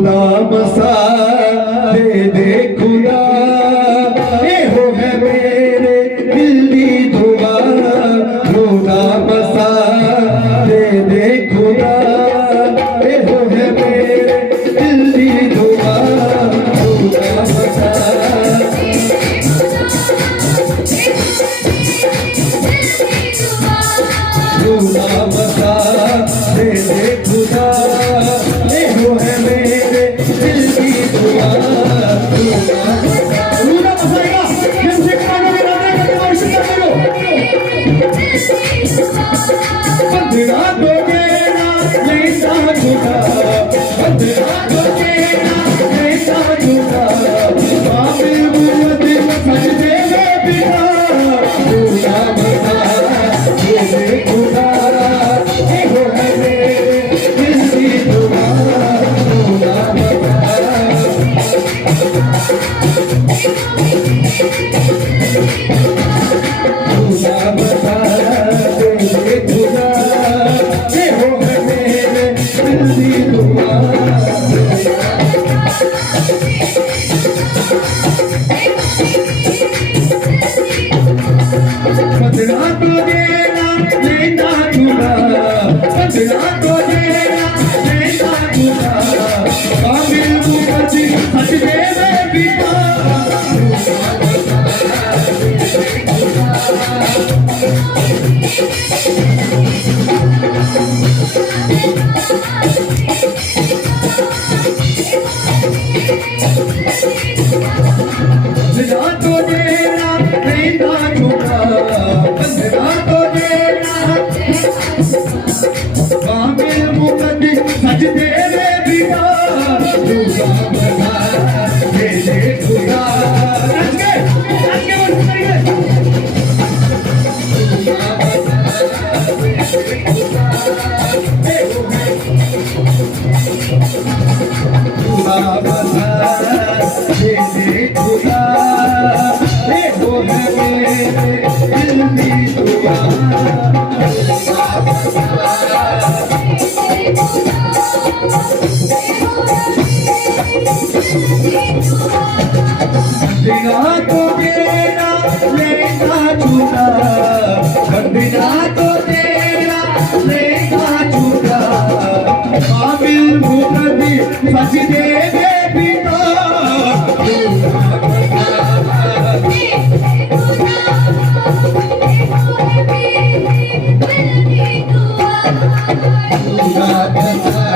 खुदा बसा दे खुदा, ए हो है मेरे दिल दी दुआ, खुदा बसा दे खुदा, ए हो है मेरे दिल दी दुआ, खुदा बसा खुदा बसा दे खुदा, ए हो है मेरे दिल की दुआ, खुदा बसाएगा। कैसे कराना भी राधे करके वर्षिप करो। बंदना तो तेरा लेता झूठा, बंदना तो तेरा लेता झूठा, काबिल बुलंद सजदे में बिठा, खुदा बसा दे खुदा, ए हो है मेरे दिल की दुआ, खुदा बसा खुदा बसा दे खुदा, ए हो है मेरे दिल की दुआ। बंदना तो देना लेता झूठा, बंदना तो देना लेता झूठा, काबिल बुलंद सजदे में बिठा, बंदना तो देना लेता झूठा, बंदना तो देना काबिल बुलंद सजदे में बिठा, खुदा बसा दे खुदा। नाच के वर्षिप करिए। खुदा बसा दे खुदा, ए हो है खुदा बसा दे खुदा, ए हो है मेरे दिल की दुआ, बंदना तो तेरा लेता झूठा, बंदना तो तेरा लेता झूठा, काबिल बुलंद सजदे में बिठा, खुदा बसा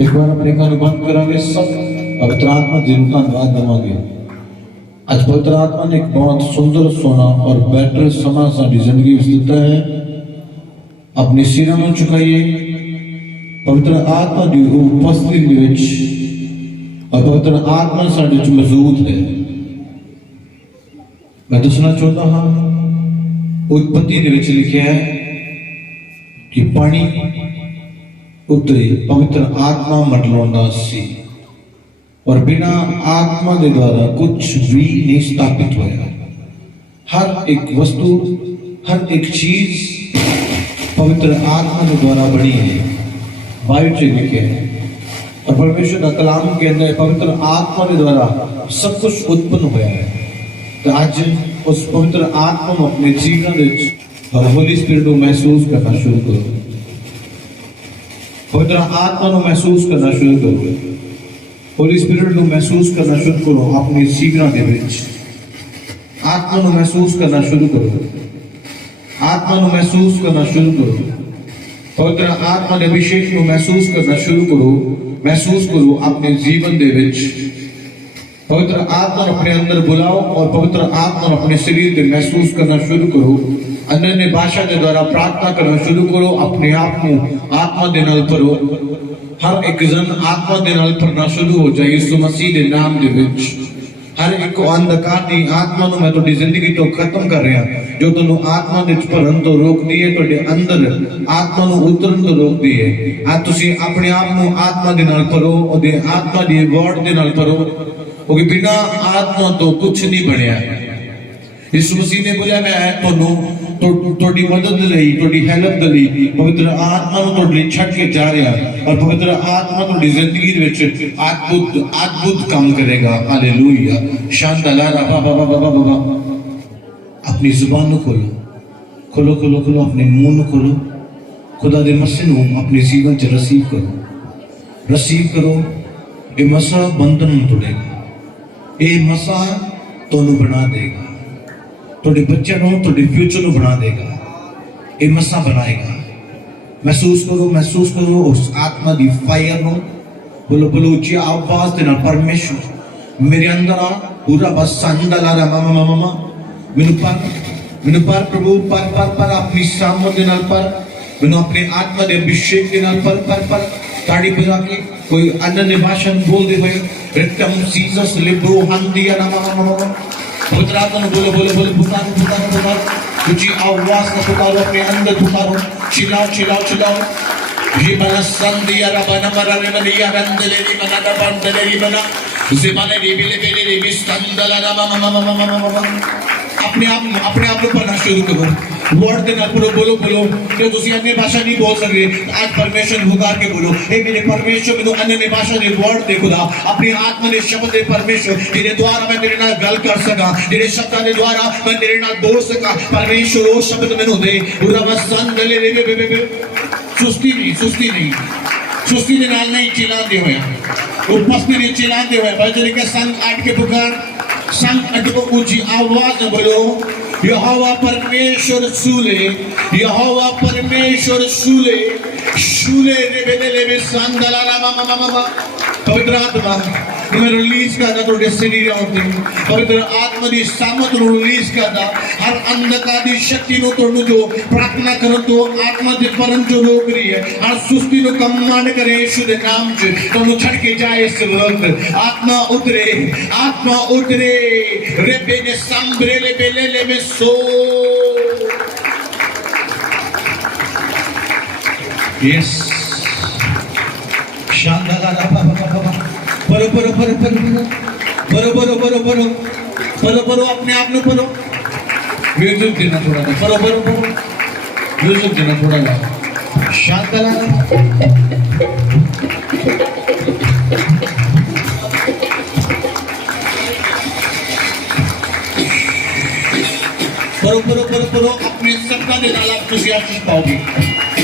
एक बार अपने कान बंद करांगे सब पवित्र आत्मा जी का धन्यवाद देवांगे। आज पवित्र आत्मा ने एक बहुत सुंदर सोना और बेटर समा साडी जिंदगी विच दिता है। अपने सिर में झुकाइए। पवित्र आत्मा की उपस्थिति दे विच और पवित्र आत्मा साडे च मौजूद है। मैं दसना चाहता हाँ, उत्पत्ति दे विच लिखा है कि पानी उतरे पवित्र आत्मा मंडलाउंदा सी और बिना आत्मा के द्वारा कुछ भी नहीं स्थापित होया। हर एक वस्तु, हर एक चीज पवित्र आत्मा के द्वारा बनी है। बाइबल से लिखे है और परमेश्वर का कलाम के अंदर पवित्र आत्मा के द्वारा सब कुछ उत्पन्न होया है। तो आज उस पवित्र आत्मा को अपने जीवन में और होली स्पिरिट को महसूस करना शुरू करो। पवित्र आत्मा को महसूस करना शुरू करो। होली स्पिरिट को महसूस करना शुरू करो। अपने जीवन के विच आत्मा को महसूस करना शुरू करो। आत्मा को महसूस करना शुरू करो। पवित्र आत्मा के अभिषेक को महसूस करना शुरू करो। महसूस करो अपने जीवन के विच। पवित्र आत्मा अपने अंदर बुलाओ और पवित्र आत्मा अपने शरीर में महसूस करना शुरू करो। अन्य भाषा के द्वारा प्रार्थना करना शुरू करो। अपने आप को आत्मा के नाल भरो। हर एक जन आत्मा के नाल भरना शुरू हो जाए यीशु मसीह के नाम दे विच। हर एक अंधकार दी आत्मा नु मैं तुम्हारी जिंदगी तो खत्म कर रहा जो तुम आत्मा दे भरन तो रोकदी है तुहाडे अंदर आत्मा नु उतरन तो रोकदी है आज तुसी अपने आप नु आत्मा दे नाल भरो ओदे आत्मा दी वर्ड दे नाल भरो क्योंकि बिना आत्मा तो कुछ नहीं बनया यीशु मसीह ने बोला मैं तुहानू थोड़ी मदद लई थोड़ी हेल्प दे लई पवित्र आत्मा नु तुहाडे लई छड्ड के जा रहा और पवित्र आत्मा तुहाडी जिंदगी दे विच अद्भुत काम करेगा हालेलुया शांतला बाबा बाबा बाबा बाबा अपनी जुबान नु खोलो खोलो खोलो खोलो अपने मुंह नु खोलो खुदा दे मसीह नु अपने जीवन च रिसीव करो ये मसा बंधन नु तोड़ेगा ये मसा तोनू बना देगा थोड़े बच्चे थोड़े फ्यूचर को बना देगा ये मसा बनाएगा महसूस करो उस आत्मा दी फायर नो बोलो बोलो ऊंची आवाज दे नाल परमेश्वर मेरे अंदर आ पूरा बस संदला रा मामा मामा मामा मेनू पर प्रभु पर अपनी सामर्थ दे नाल पर मेनू अपने आत्मा दे अभिषेक दे नाल पर ताड़ी बजा के कोई अन्य भाषा बोल दे भाई रिटम सीजस लिब्रो हंदिया ना मामा मामा पवित्र आत्मा ने बोलो बोलो बोलो पुकारो ऊंची आवाज से पुकारो अपने अंदर पुकारो चिल्लाओ ये बना संदिया रबना मरा रे बनिया रंदले रे बना बंदले रे बना उसे माने रे बेले रे बिस्तंदला रा मामा अपने आप को पढ़ना शुरू करो वर्ड के नाल बोलो कि तुसी अन्य भाषा नहीं बोल सकते आज परमेश्वर पुकार के बोलो हे मेरे परमेश्वर मेनू अन्य भाषा दे वर्ड दे खुदा अपनी आत्मा दे शब्द दे परमेश्वर जिहदे द्वारा मैं तेरे नाल गल कर सका जिहदे शब्दां दे द्वारा मैं तेरे नाल बोल सका परमेश्वर वो शब्द मेनू दे पूरा वसन गले रे सुस्ती दे नाल नहीं चिल्लाते होया उपस्थित नहीं चिल्लाते होया बल्कि के संग आठ के पुकार संग आठ को ऊंची आवाज में बोलो यहोवा परमेश्वर शूले रे बेले में संदला रा पवित्र आत्मा मैं रिलीज करना तो डेस्टिनी होती पवित्र आत्मा दी सामर्थ नु रिलीज करना हर अंधकार दी शक्ति नु तोड़नु जो प्रार्थना करो तो आत्मा दे परम जो रोक रही है हर सुस्ती नु कमांड करे यीशु दे नाम से तोनु छड़ के जाए इस वक्त आत्मा उतरे रे बेने संब्रेले बेले में सो यस शांदाला बाबा परो अपने आप में परो म्यूजिक देना थोड़ा सा परो म्यूजिक देना थोड़ा सा शांतला परो अपने सत्ता दे नाल आप तुसी आशीष पाओगे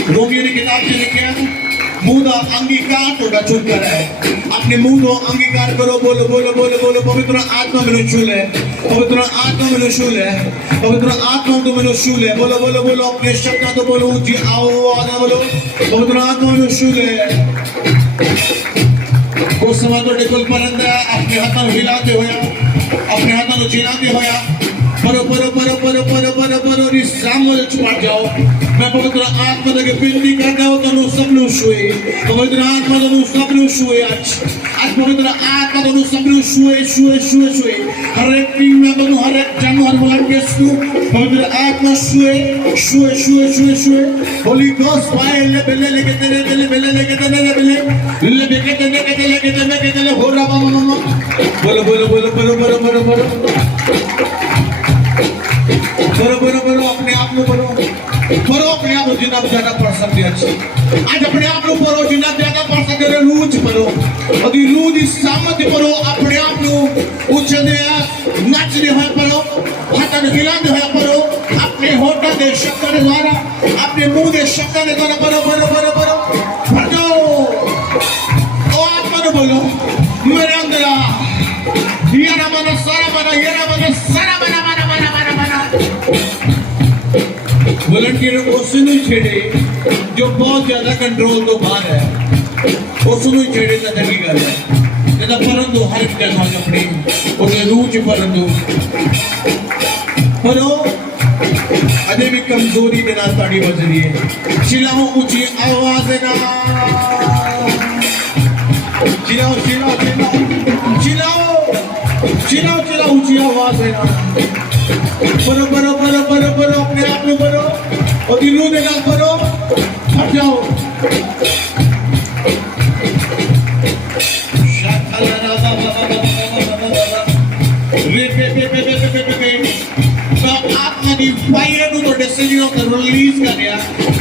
रोमियो ने किताब से लिखा मुंह का अंगीकार थोड़ा चुन कर है अपने मुंह को अंगीकार करो बोलो पवित्र आत्मा मेनू छूले पवित्र आत्मा मेनू छूले बोलो अपने शब्द तो बोलो ऊंची आवाज बोलो पवित्र आत्मा मेनू छूले उस समय तो कुल परंदा अपने हाथों हिलाते होया अपने हाथों चिल्लाते होया परो सामने छुपा जाओ मैं पवित्र आत्मा के विनती करता हूं तनु सबनु छुए पवित्र आत्मा तनु सबनु छुए आज पवित्र आत्मा तनु सबनु छुए हर एक टीम में तनु हर एक जानवर ब्लड टेस्ट पवित्र आत्मा छुए होली गॉस्ट फायर ले बेले लेके तेरे हो रहा बोलो अपने आप में पढ़ो अपने आप जितना ज्यादा पढ़ सकते आज अपने आप में पढ़ो जितना ज्यादा पढ़ सकते रूज पढ़ो और रूज सामर्थ्य पढ़ो अपने आप में उछलने नाचने हुए पढ़ो हाथ हिलाते हुए पढ़ो अपने होठ के शब्द के द्वारा अपने मुंह के शब्द के द्वारा पढ़ो पढ़ जाओ ओ आत्मा ने बोलो मेरे अंदर येरा बना सारा बना वॉलंटियर उस नहीं छेड़े जो बहुत ज्यादा कंट्रोल तो बाहर है उस नहीं छेड़े तो चंगी गल है जदा परंतु हर एक जगह अपनी उन्हें रूह च परंतु परो अजे भी कमजोरी के नाल ताड़ी बज रही है चिल्लाओ ऊंची आवाज ना चिल्लाओ चिल्लाओ चिल्लाओ ऊंची आवाज है ना बरो बरो बरो बरो बरो अपने आप में बरो और दिलों में गाल बरो हट जाओ आत्मा की फायर ਨੂੰ ਤੁਹਾਡੇ ਸਰੀਰੋਂ ਤੋਂ ਰਿਲੀਜ਼ ਕਰ ਰਿਹਾ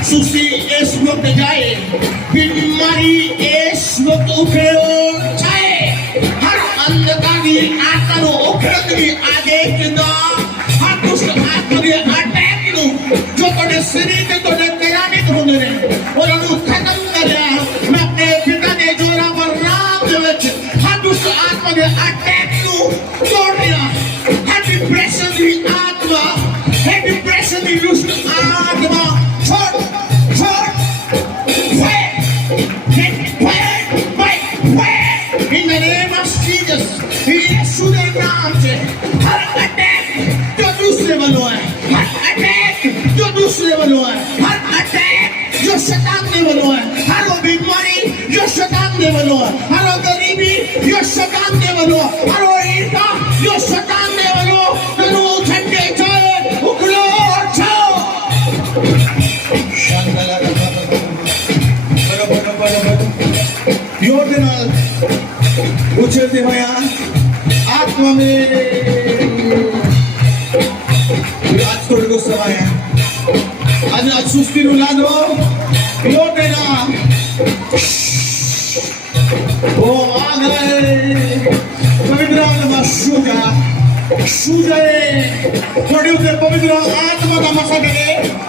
ਸੁਸਤੀ ਇਸ ਵਕਤ ਜਾਏ बीमारी इस वक्त उखड़ो जाए हर अंधकार की आत्मा को उखड़त की आदेश देना हर दुष्ट आत्मा की अटैक ਨੂੰ जो ਤੁਹਾਡੇ ਸਰੀਰ ਤੇ ਤੁਹਾਡੇ ਤਰਾਨਿਤ ਹੁੰਦੇ ਨੇ ਉਹਨਾਂ ਨੂੰ ਖਤਮ ਕਰ ਰਿਹਾ ਮੈਂ ਆਪਣੇ ਪਿਤਾ ਦੇ ਜੋਰਾਂ ਪਰ ਨਾਮ ਦੇ ਵਿੱਚ ਹਰ ਦੁਸ਼ਟ ਆਤਮਾ ਦੇ ਅਟੈਕ ਨੂੰ ਤੋੜ ਰਿਹਾ ਹਰ ਡਿਪਰੈਸ਼ਨ ਦੀ ਆਤਮਾ है डिप्रेशन की दुष्ट आत्मा छोड़ छोड़ in the name of Jesus यीशु के नाम से हर अटैक जो दूसरे वालों है हर अटैक जो दूसरे वालों है हर अटैक जो शैतान ने वालों है हर वो बीमारी जो शैतान ने वालों है हर वो गरीबी जो शैतान ने वालों है हर वो ईर्ष्या जो शैतान ने वालों करो ठंडे जाए उखड़ो और जाओ शांतला बरो बरो बरो बरो योर्दनाल उछलते हुए आत्मा में आज थोड़े को समय है आज सुस्ती नु ला दो योर्दना वो आ गए पवित्र आत्मा शुजाए थोड़े उधर पवित्र आत्मा का मसा करे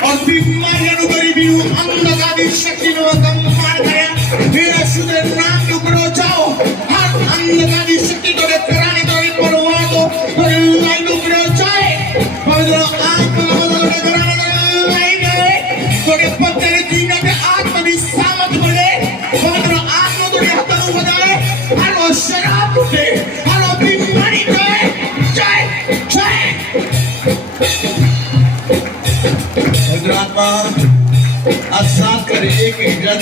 और बीमारियां नु गरीबी नु अंधकार की शक्ति नु कम मार करे मेरा शुद्ध नाम के ऊपर जाओ हर अंधकार की शक्ति तोड़े कराने तोड़े परवा दो तोड़े लाइन ऊपर जाए पवित्र आत्मा का मसा कराने लाइन गए तोड़े पत्ते जीने के आत्मा की सामत मिले पवित्र आत्मा तोड़े हाथों में बजाए हर वो शराब उठे हर वो बीमारी जाए जाए जाए पवित्र आत्मा आजाद करे एक जन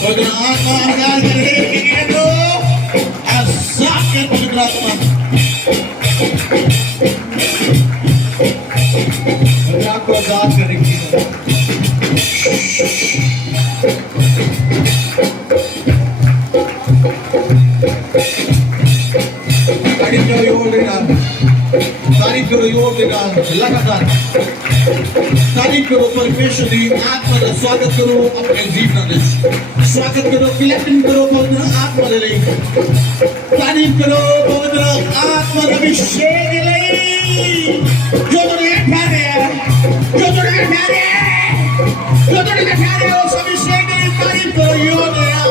पवित्र आत्मा आजाद करे एक जन आजाद के पवित्र आत्मा पवित्र आत्मा आजाद करेगी तारीफ करो योर्दना लगातार तारीफ करो परमेश्वर की आत्मा का स्वागत करो अपने जीवन में स्वागत करो किलेक्टिंग करो पवित्र आत्मा ले तारीफ करो पवित्र आत्मा का अभिषेक ले जो तुझे प्यारे है जो तुझे प्यारे है जो तुझे प्यारे है उस अभिषेक की तारीफ करो योर्दना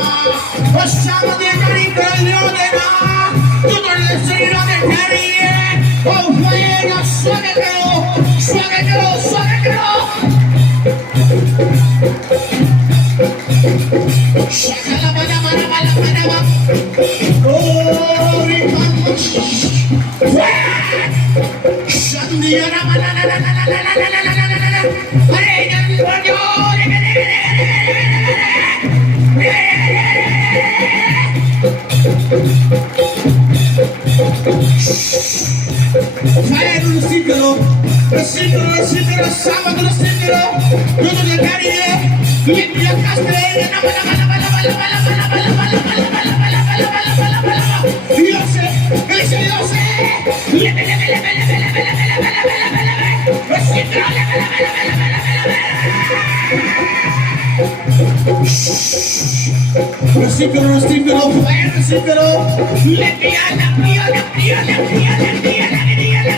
और शामदी तारीफ करो योर्दना जो तुझे शरीर में प्यारी है ओ भैया स्वागत करो स्वागत करो स्वागत करो शक्ला बना बना बना बना ओ रिपन शंदिया ना बना ना ना ना ना ना ना ना ना अरे जन बजो Fire receive करो सामत receive करो जो तुझे प्यारी है लिख दिया कास्ते ना बला बला बला बला बला बला बला बला बला बला बला बला बला बला बला Dios Dios le bele bele bele bele bele bele bele bele bele receive करो le bele bele bele bele bele receive करो fire receive करो ले पिया ले पिया ले पिया ले पिया ले पिया ले पिया ले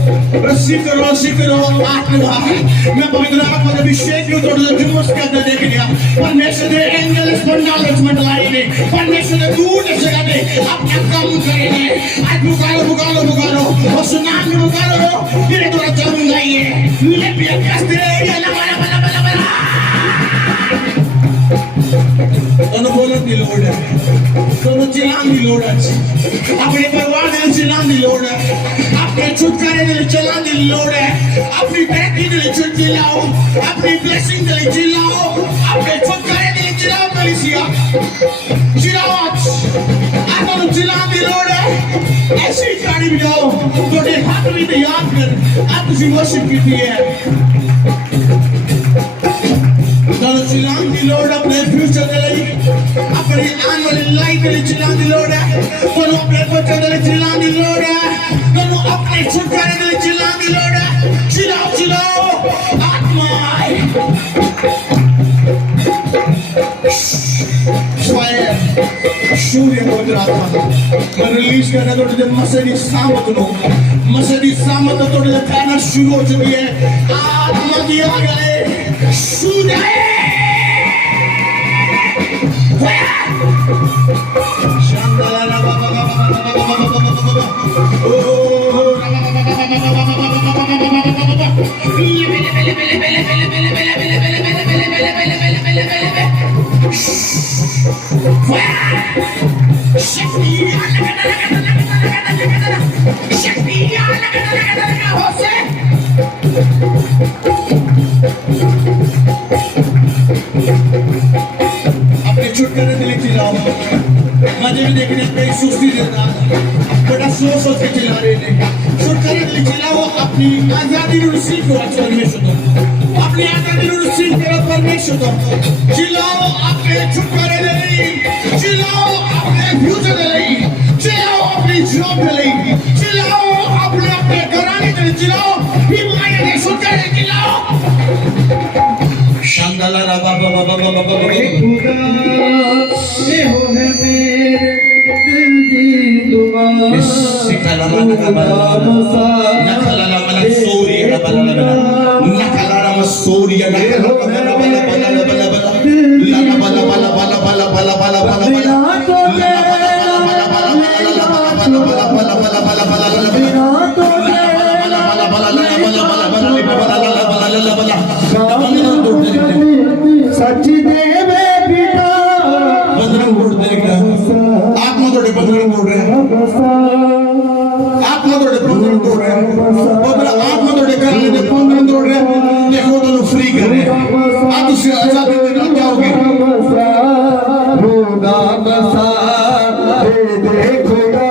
receive करो आत्मा मैं पवित्र आत्मा का अभिषेक को तोड़ जुम्मस के अंदर देख लिया परमेश्वर के एंगल इस पंडाल में लाएंगे परमेश्वर के दूत इस जगह पे अपना काम करेंगे आज बुकारो उस नाम में बुकारो तेरे द्वारा चलूंगा ये ले पिया कास्ते या ला बला बला बला बला अनुभव दिलो लोड़ है दोनों चिल्लाने की लोड़ है अपने परिवार के लिए चिल्लाने की लोड़ है अपने छुटकारे के लिए चिल्लाने की लोड़ है अपनी बेटी के लिए चिल्लाओ अपनी ब्लेसिंग के लिए चिल्लाओ अपने छुटकारे के लिए चिल्लाओ कलीसिया चिल्लाओ आपको चिल्लाने की लोड़ है ऐसी गाड़ी में जाओ थोड़े हाथ में याद कर आप तुझे वर्शिप की है दोनों चिल्लाने की लोड़ अपने फ्यूचर के लिए अपनी आने वाली लाइफ के लिए चिल्लाने की लोड़ है दोनों अपने बच्चों के लिए चिल्लाने की लोड़ है दोनों अपने छुटकारे के लिए चिल्लाने की लोड़ है चिल्लाओ चिल्लाओ आत्मा सूर्य पवित्र आत्मा मैं रिलीज करना थोड़ी देर मसदी सामत नो मसदी सामत थोड़ी देर कहना शुरू हो चुकी है आत्मा की आ गए सूर्य अपने छुटकारे के लिए चिल्लाओ मजे भी देखने पे सुस्ती देता बड़ा सोच के चिल्ला रहे हैं छुटकारे के लिए चिल्लाओ अपनी आजादी को रिसीव करो परमेश्वर को अपनी आजादी को रिसीव करो परमेश्वर को चिल्लाओ अपने छुटकारे के लिए चिल्लाओ अपने फ्यूचर के लिए चिल्लाओ अपनी जॉब के लिए चिल्लाओ अपने घराने के लिए चिल्लाओ बीमारी के छुटकारे के लिए चिल्लाओ शांदाला राबा बाबा बाबा बाबा खुदा ये हो है मेरे दिल की दुआ सिकला नकला मन सोरी बला नकला मसूरी नकला बला बला बला बला बला बला बला बला बला बला बला सच देवे पिता बंधन तोड़ देगा आत्मा तोड़े बंधन तोड़ रहे हैं आत्मा तोड़े बंधन तोड़ रहे हैं पवित्र आत्मा तोड़े करने दे बंधन तोड़ रहे हैं देखो तो फ्री कर रहे हैं आप उससे आजादी देना चाहोगे खुदा बसा दे खुदा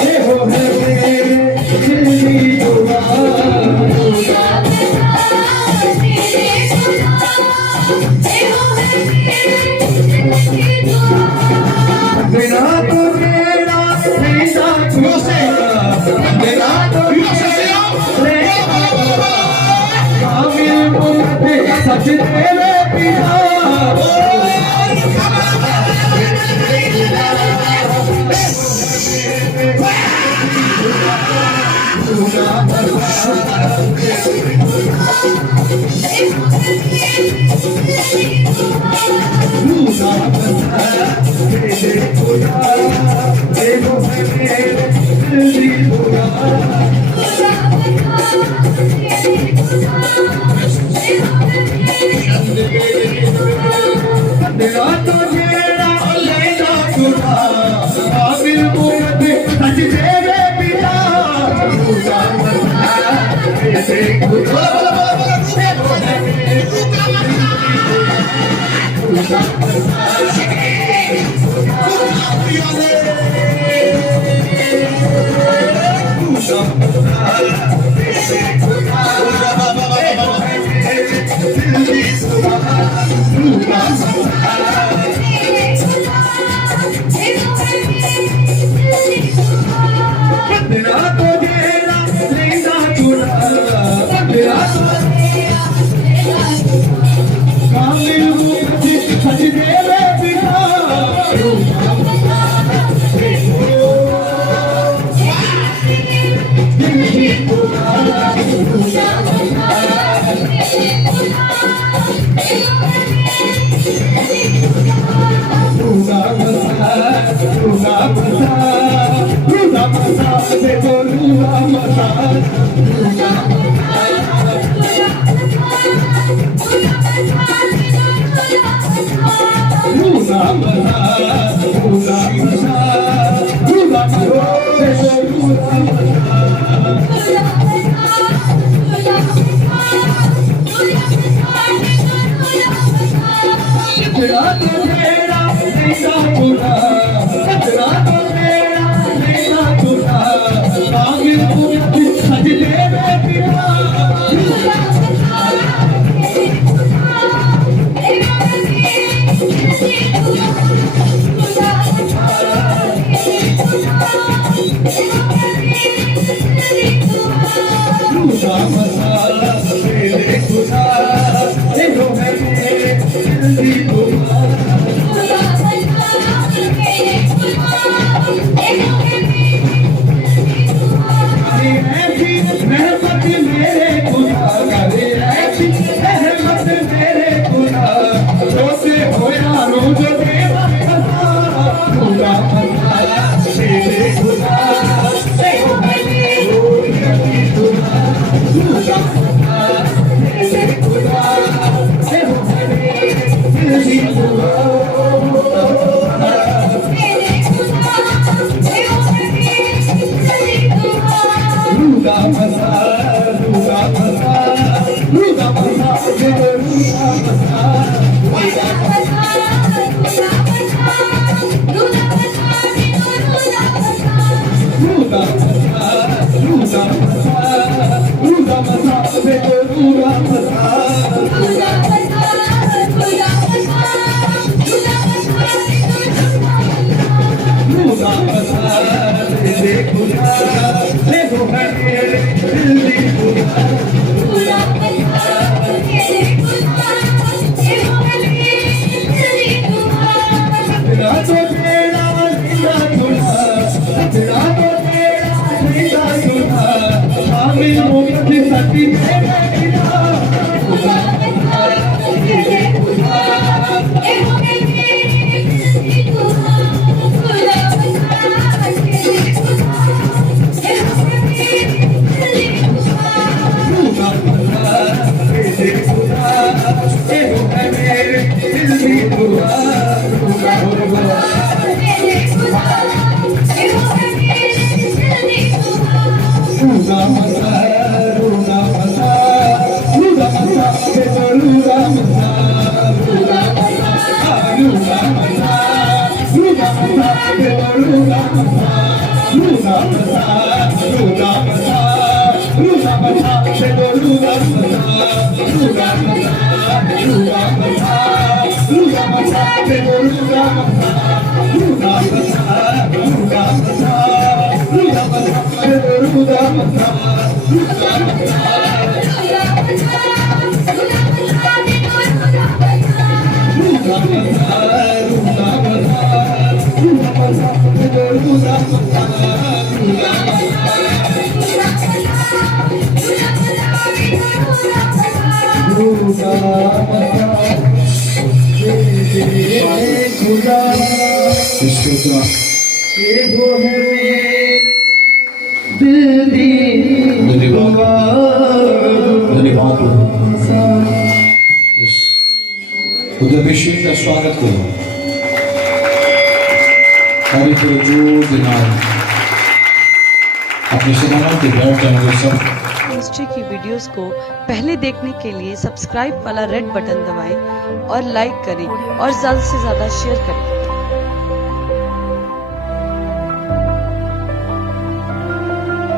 ये हो है मेरे दिल की दुआ सच तेरे पिता तेरा तो जेड़ा लेना खुदा काबिल मुमत सच तेरे पिता खुदा ऐसे खुदा तेरा तो जेड़ा लेना खुदा तेरा तो काबिल मुमत सच तेरे पिता रूला बसा रूला बसा रूला सजना तो तेरा नैना टूटा सजना तो तेरा नैना टूटा काबिल तू सजदे में पिया रूला बसा तेरे खुदा देखो है मेरे दिल दी खुदा ऐसी रहमत मेरे खुदा करे ऐसी रहमत मेरे खुदा रोते होया रोज देवा खुदा खुदा तेरे खुदा देखो मैंने रोज दी खुदा खुदा तेरे खुदा देखो मैंने दिल दी खुदा रूला बसा रूला बसा रूला बसा रूला बसा रूला बसा रूला बसा रूला बसा रूला बसा रूला बसा तेरे खुदा देखो है मेरे दिल दी खुदा सजना तो तेरा नैना टूटा सजना तो तेरा नैना टूटा काबिल मुझे सती तेरे बिना खुदा तेरे खुदा रूला बसा तेरे खुदा देखो है मेरे दिल दी खुदा रूला बसा रूला बसा रूला बसा रूला बसा देखो रूला बसा रूला बसा रूला बसा रूला बसा देखो रूला बसा रूला बसा रूला बसा रूला बसा देखो रूला बसा रूला बसा रूला बसा रूला बसा देखो रूला बसा रूला बसा रूला बसा रूला बसा देखो रूला बसा रूला बसा रूला बसा रूला बसा देखो रूला बसा रूला रूला बसा तेरे खुदा इसके उतना देखो है मेरे दिल दी खुदा धन्यवाद इस उद्देश्य का स्वागत करो और एक जोर देना अपने समानों के बैठ जाएंगे सब हिस्ट्री की वीडियोस को पहले देखने के लिए सब्सक्राइब वाला रेड बटन दबाएं और लाइक करें और ज़्यादा से ज़्यादा शेयर करें।